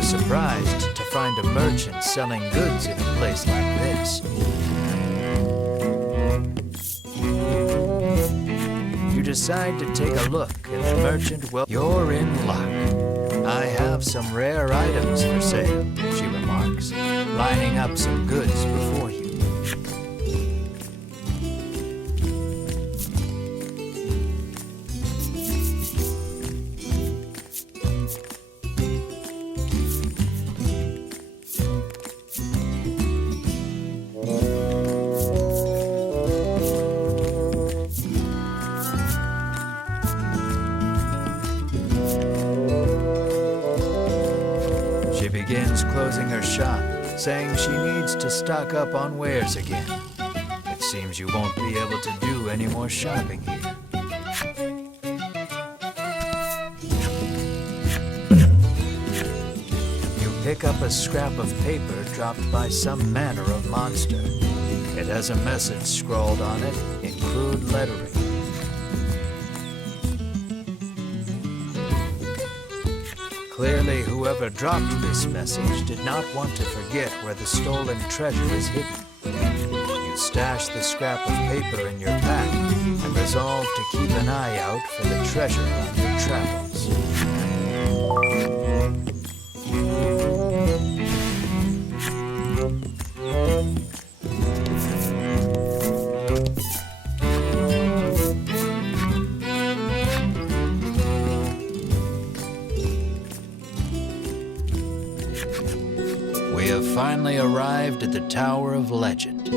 Surprised to find a merchant selling goods in a place like this. You decide to take a look, and the merchant, well, you're in luck. I have some rare items for sale, she remarks, lining up some goods before you. She begins closing her shop, saying she needs to stock up on wares again. It seems you won't be able to do any more shopping here. You pick up a scrap of paper dropped by some manner of monster. It has a message scrawled on it in crude lettering. Clearly, whoever dropped this message did not want to forget where the stolen treasure is hidden. You stash the scrap of paper in your pack and resolve to keep an eye out for the treasure on your travels. We have finally arrived at the Tower of Legend.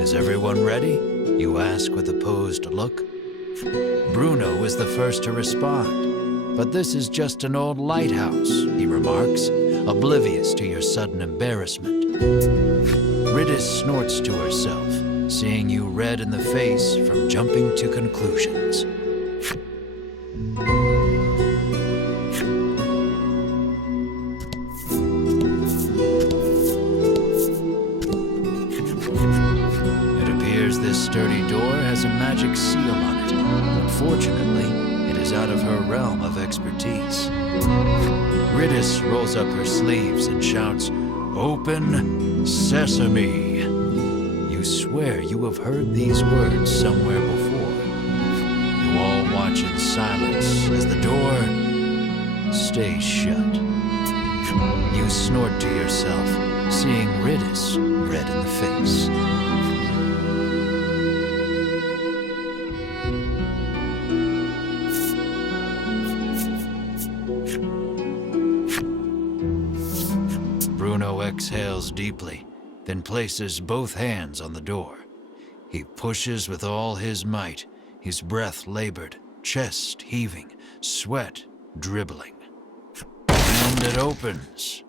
Is everyone ready? You ask with a posed look. Bruno is the first to respond. But this is just an old lighthouse, he remarks, oblivious to your sudden embarrassment. Ridis snorts to herself, seeing you red in the face from jumping to conclusions. This sturdy door has a magic seal on it. Unfortunately, it is out of her realm of expertise. Ridis rolls up her sleeves and shouts, "Open Sesame!" You swear you have heard these words somewhere before. You all watch in silence as the door stays shut. You snort to yourself, seeing Ridis red in the face. Bruno exhales deeply, then places both hands on the door. He pushes with all his might, his breath labored, chest heaving, sweat dribbling. And it opens.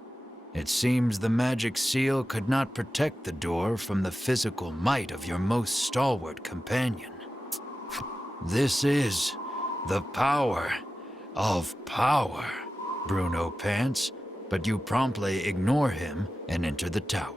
It seems the magic seal could not protect the door from the physical might of your most stalwart companion. This is The power of power, Bruno pants, but you promptly ignore him and enter the tower.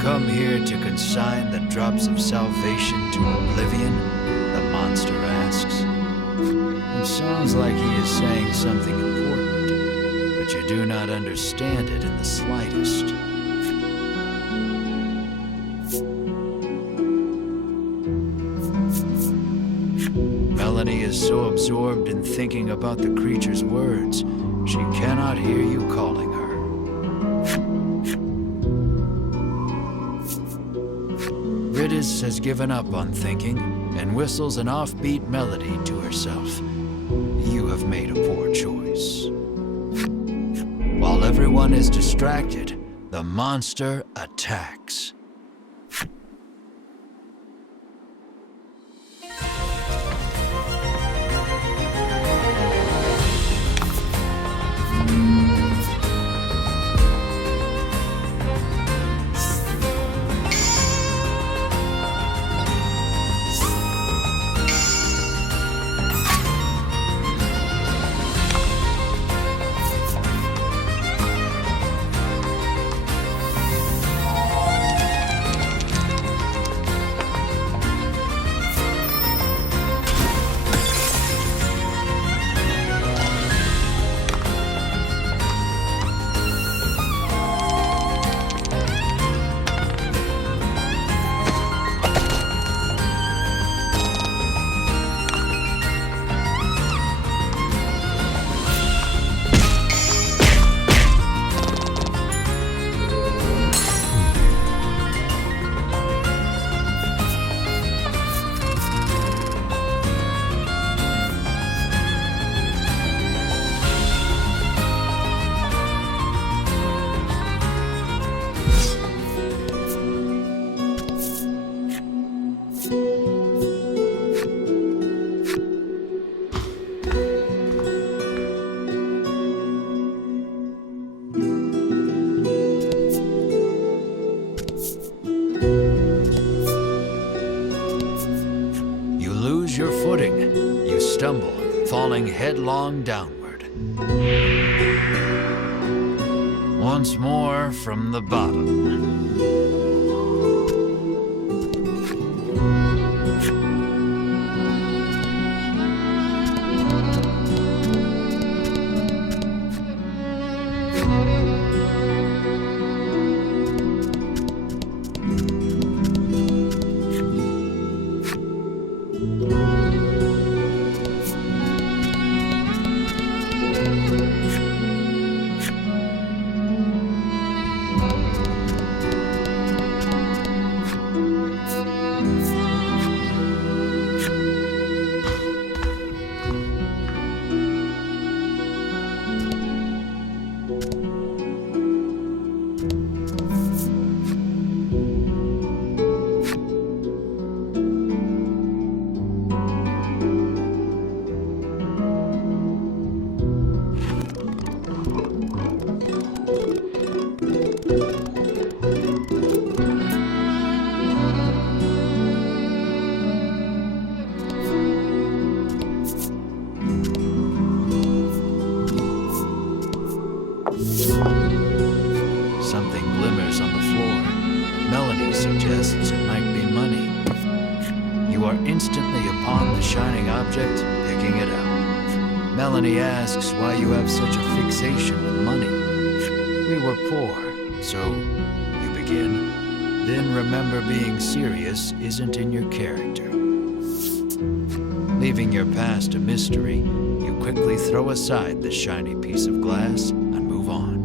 Come here to consign the drops of salvation to oblivion? The monster asks. It sounds like he is saying something important, but you do not understand it in the slightest. Melanie is so absorbed in thinking about the creature's words, she cannot hear you calling her. Riddis has given up on thinking and whistles an offbeat melody to herself. You have made a poor choice. While everyone is distracted, the monster attacks. stumble, falling headlong downward. Once more from the bottom. Something glimmers on the floor. Melanie suggests it might be money. You are instantly upon the shining object, picking it up. Melanie asks why you have such a fixation with money. We were poor, so you begin. Then remember being serious isn't in your character. Leaving your past a mystery, you quickly throw aside the shiny piece of glass and move on.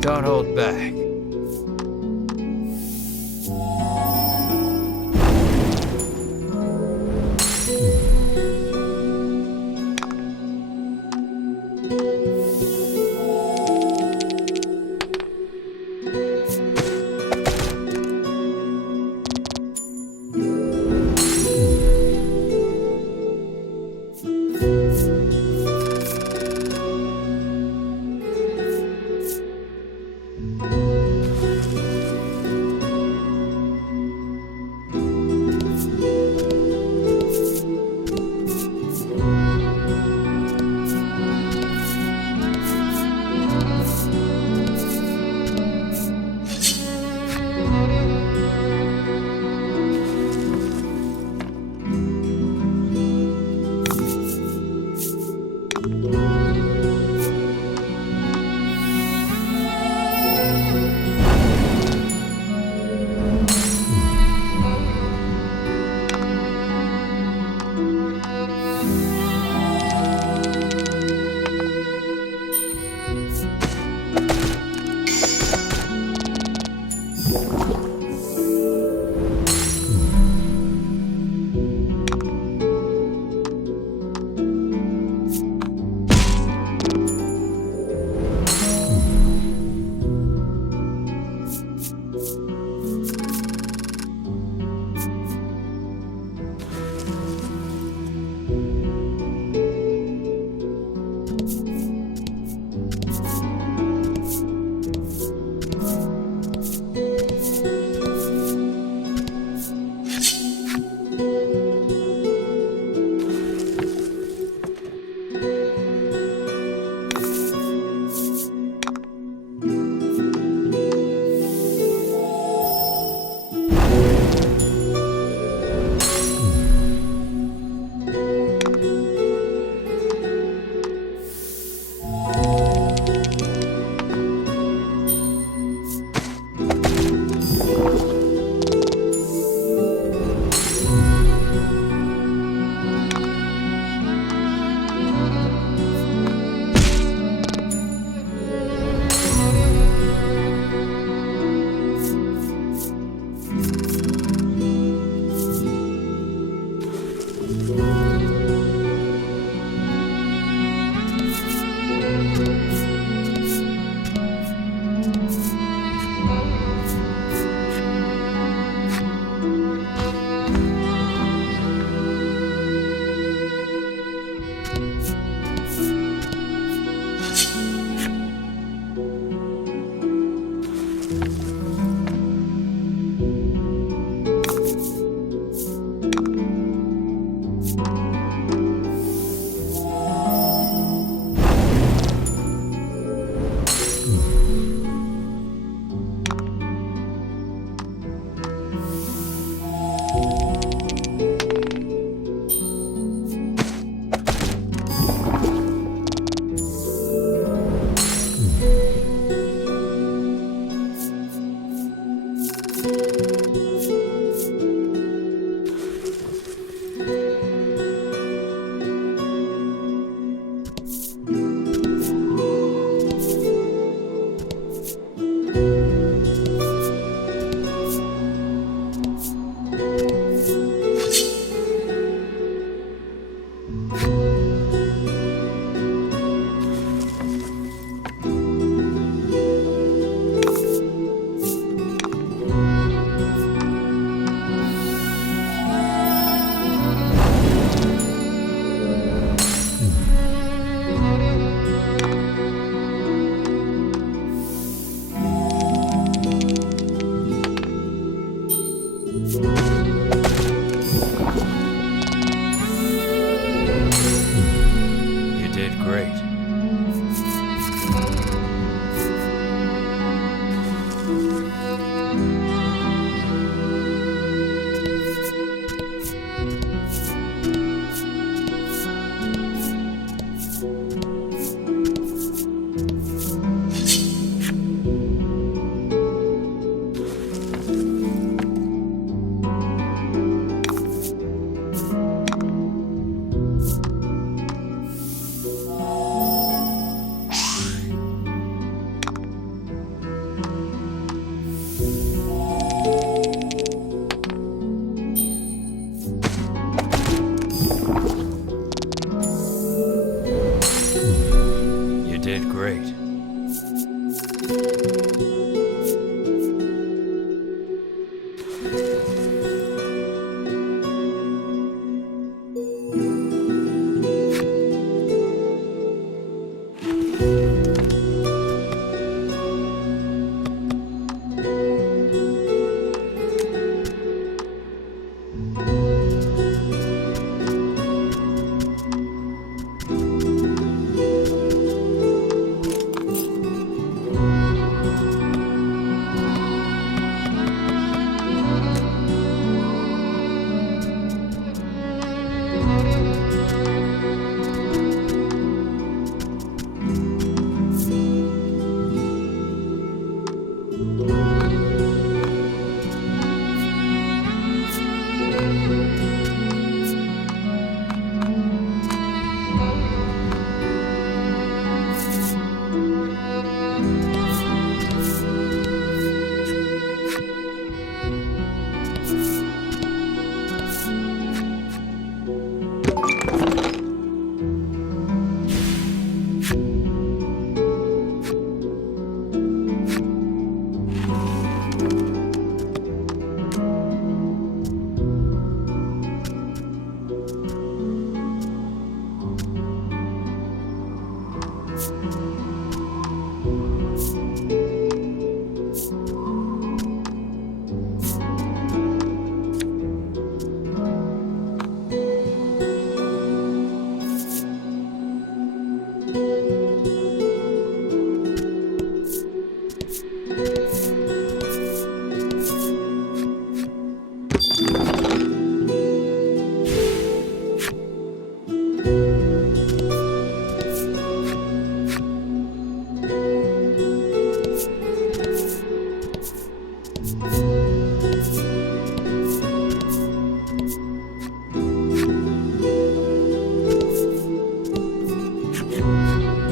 Don't hold back. You did great. You did great.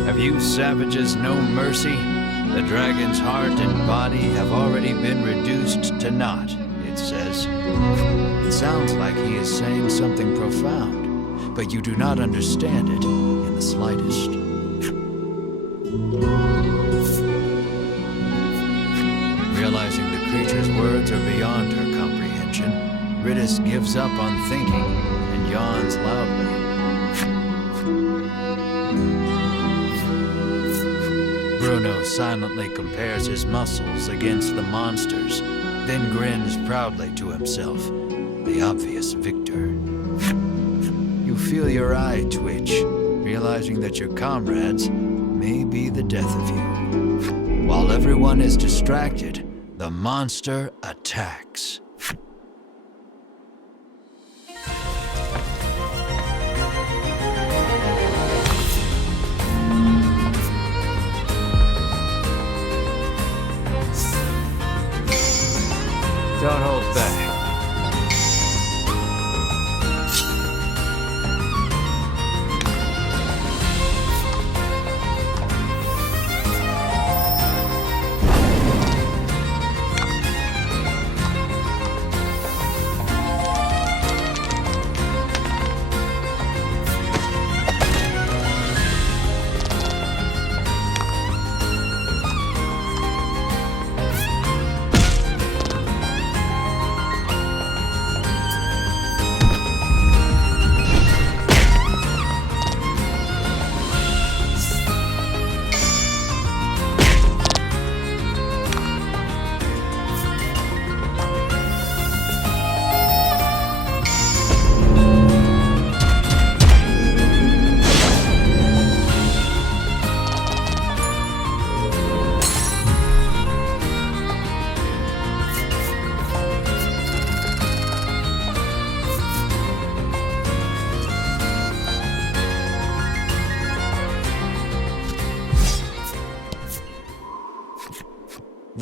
Have you savages no mercy? The dragon's heart and body have already been reduced to naught, it says. It sounds like he is saying something profound, but you do not understand it in the slightest. Realizing the creature's words are beyond her comprehension, Ridis gives up on thinking and yawns loudly. Bruno silently compares his muscles against the monster's, then grins proudly to himself, the obvious victor. You feel your eye twitch, realizing that your comrades may be the death of you. While everyone is distracted, the monster attacks. Don't hold back.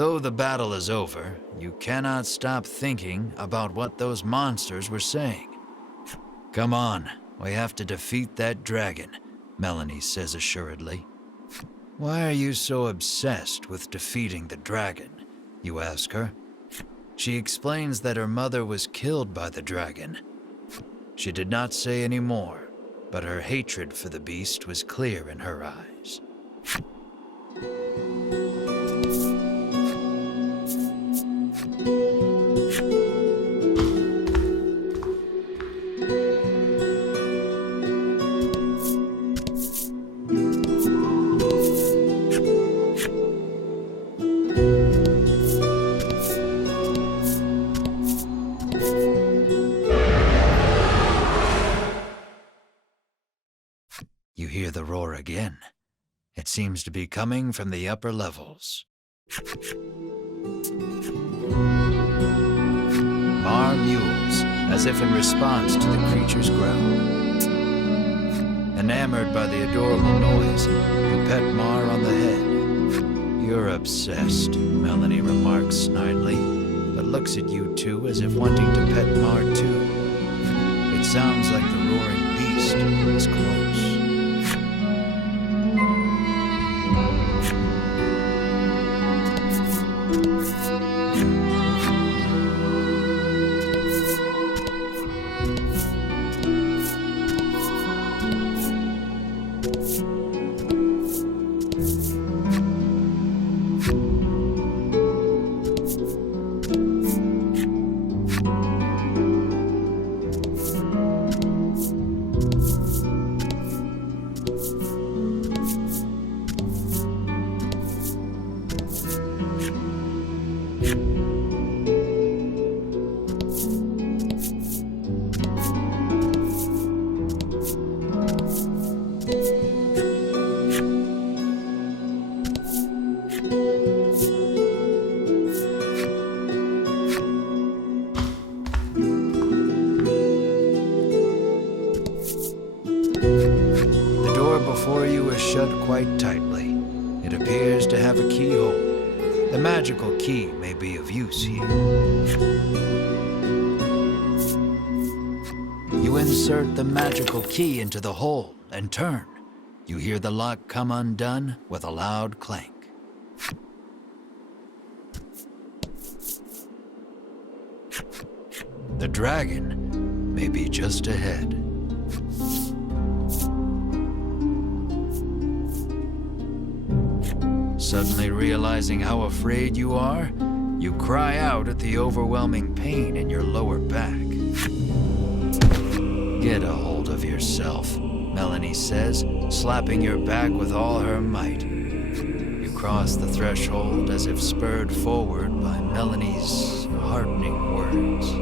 Though the battle is over, you cannot stop thinking about what those monsters were saying. Come on, we have to defeat that dragon, Melanie says assuredly. Why are you so obsessed with defeating the dragon? You ask her. She explains that her mother was killed by the dragon. She did not say any more, but her hatred for the beast was clear in her eyes. You hear the roar again. It seems to be coming from the upper levels. Mar mules, as if in response to the creature's growl. Enamored by the adorable noise, you pet Mar on the head. You're obsessed, Melanie remarks snidely, but looks at you two as if wanting to pet Mar too. It sounds like the roaring beast is close. Before you is shut quite tightly. It appears to have a keyhole. The magical key may be of use here. You insert the magical key into the hole and turn. You hear the lock come undone with a loud clank. The dragon may be just ahead. Suddenly realizing how afraid you are, you cry out at the overwhelming pain in your lower back. Get a hold of yourself, Melanie says, slapping your back with all her might. You cross the threshold as if spurred forward by Melanie's heartening words.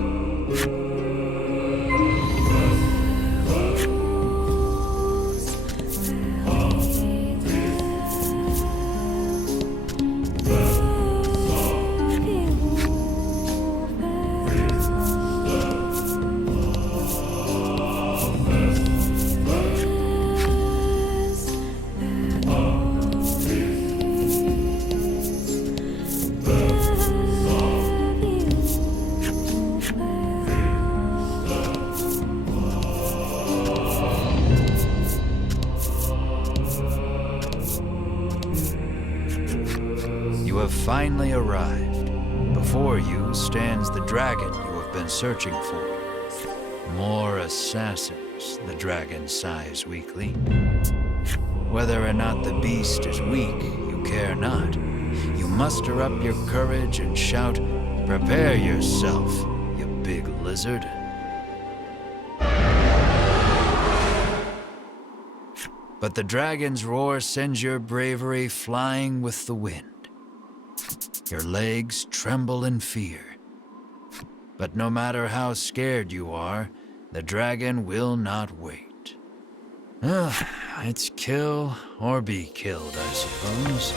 You have finally arrived. Before you stands the dragon you have been searching for. More assassins, the dragon sighs weakly. Whether or not the beast is weak, you care not. You muster up your courage and shout, "Prepare yourself, you big lizard." But the dragon's roar sends your bravery flying with the wind. Your legs tremble in fear. But no matter how scared you are, the dragon will not wait. It's kill or be killed, I suppose.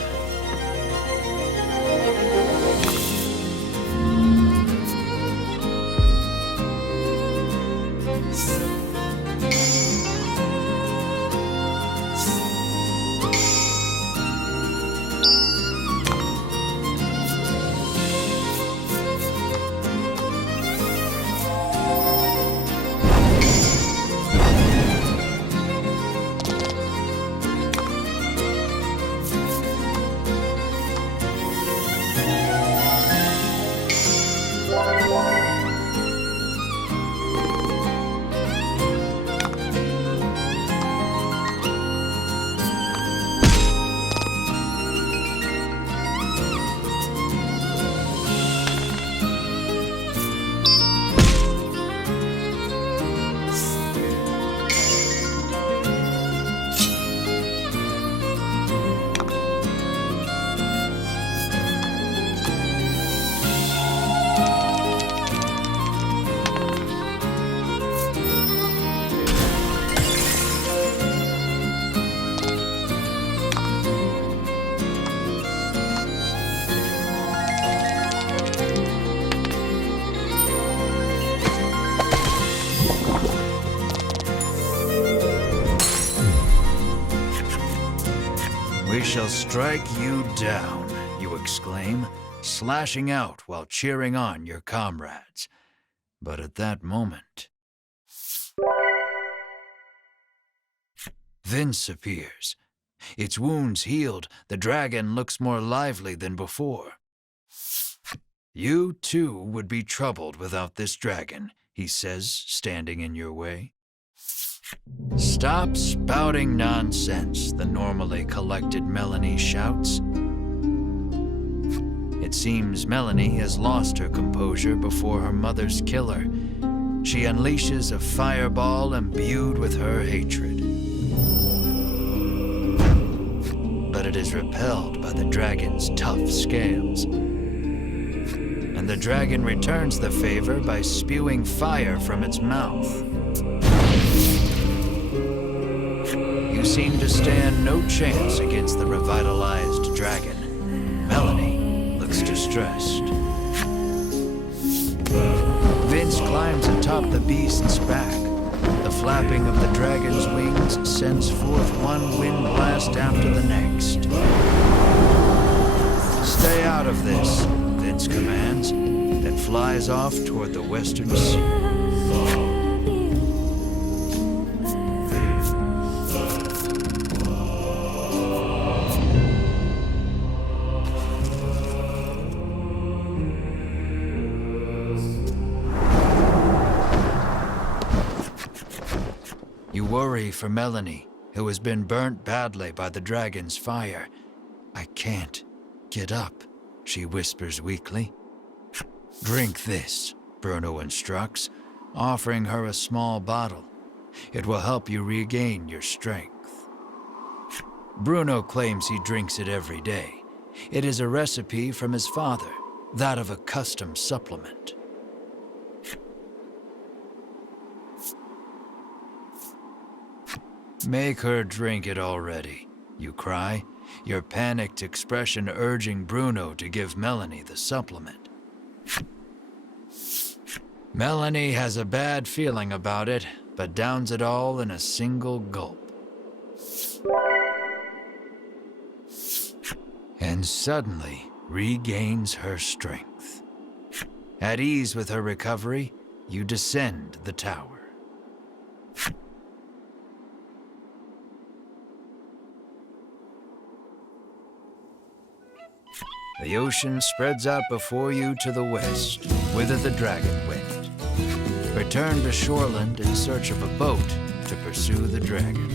shall strike you down, you exclaim, slashing out while cheering on your comrades. But at that moment, Vince appears. Its wounds healed, the dragon looks more lively than before. You, too, would be troubled without this dragon, he says, standing in your way. Stop spouting nonsense, the normally collected Melanie shouts. It seems Melanie has lost her composure before her mother's killer. She unleashes a fireball imbued with her hatred. But it is repelled by the dragon's tough scales. And the dragon returns the favor by spewing fire from its mouth. You seem to stand no chance against the revitalized dragon. Melanie looks distressed. Vince climbs atop the beast's back. The flapping of the dragon's wings sends forth one wind blast after the next. Stay out of this, Vince commands, then flies off toward the western sea. You worry for Melanie, who has been burnt badly by the dragon's fire. I can't get up, she whispers weakly. Drink this, Bruno instructs, offering her a small bottle. It will help you regain your strength. Bruno claims he drinks it every day. It is a recipe from his father, that of a custom supplement. Make her drink it already, you cry, your panicked expression urging Bruno to give Melanie the supplement. Melanie has a bad feeling about it, but downs it all in a single gulp. And suddenly regains her strength. At ease with her recovery, you descend the tower. The ocean spreads out before you to the west, whither the dragon went. Return to shoreland in search of a boat to pursue the dragon.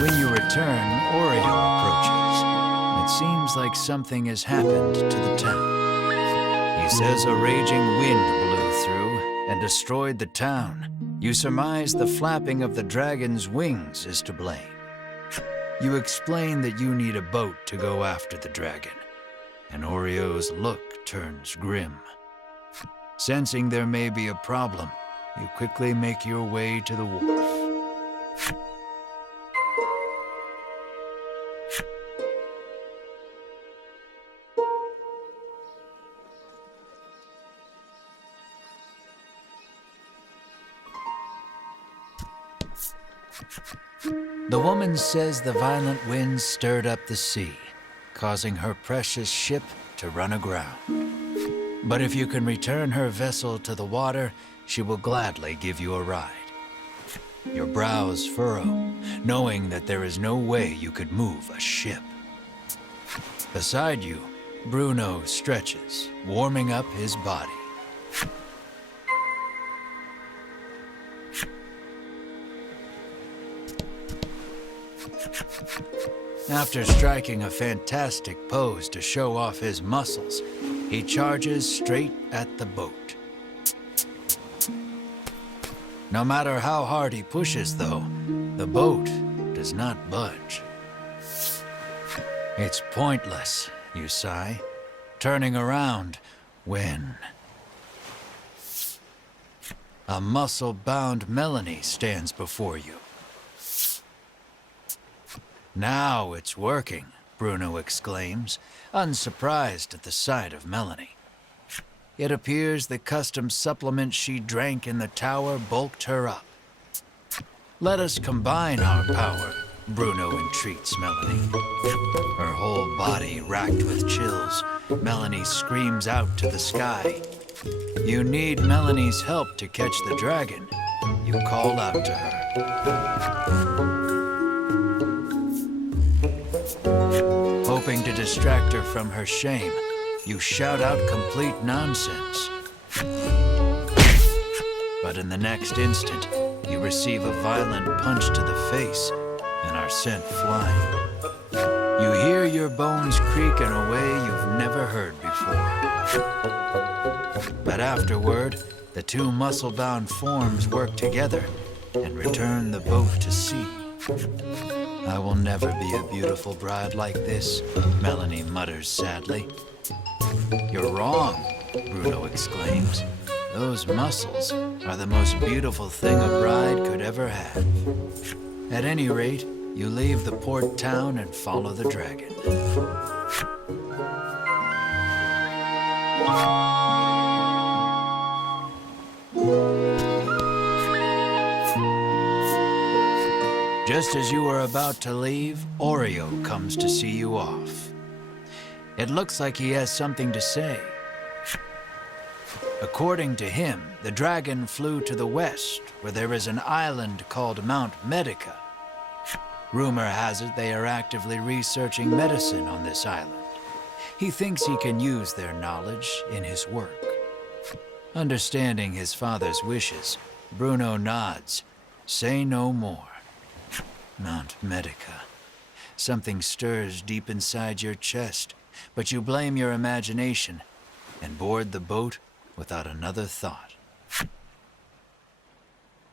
When you return, Oreo approaches. It seems like something has happened to the town. He says a raging wind blew through and destroyed the town. You surmise the flapping of the dragon's wings is to blame. You explain that you need a boat to go after the dragon, and Oreo's look turns grim. Sensing there may be a problem, you quickly make your way to the wharf. The woman says the violent winds stirred up the sea, causing her precious ship to run aground. But if you can return her vessel to the water, she will gladly give you a ride. Your brows furrow, knowing that there is no way you could move a ship. Beside you, Bruno stretches, warming up his body. After striking a fantastic pose to show off his muscles, he charges straight at the boat. No matter how hard he pushes, though, the boat does not budge. It's pointless, you sigh. Turning around, when a muscle-bound Melanie stands before you. Now it's working, Bruno exclaims, unsurprised at the sight of Melanie. It appears the custom supplement she drank in the tower bulked her up. Let us combine our power, Bruno entreats Melanie. Her whole body racked with chills, Melanie screams out to the sky. You need Melanie's help to catch the dragon. You call out to her. Hoping to distract her from her shame, you shout out complete nonsense. But in the next instant, you receive a violent punch to the face and are sent flying. You hear your bones creak in a way you've never heard before. But afterward, the two muscle-bound forms work together and return the boat to sea. I will never be a beautiful bride like this, Melanie mutters sadly. You're wrong, Bruno exclaims. Those muscles are the most beautiful thing a bride could ever have. At any rate, you leave the port town and follow the dragon. Just as you are about to leave, Oreo comes to see you off. It looks like he has something to say. According to him, the dragon flew to the west, where there is an island called Mount Medica. Rumor has it they are actively researching medicine on this island. He thinks he can use their knowledge in his work. Understanding his father's wishes, Bruno nods. Say no more. Mount Medica. Something stirs deep inside your chest, but you blame your imagination and board the boat without another thought.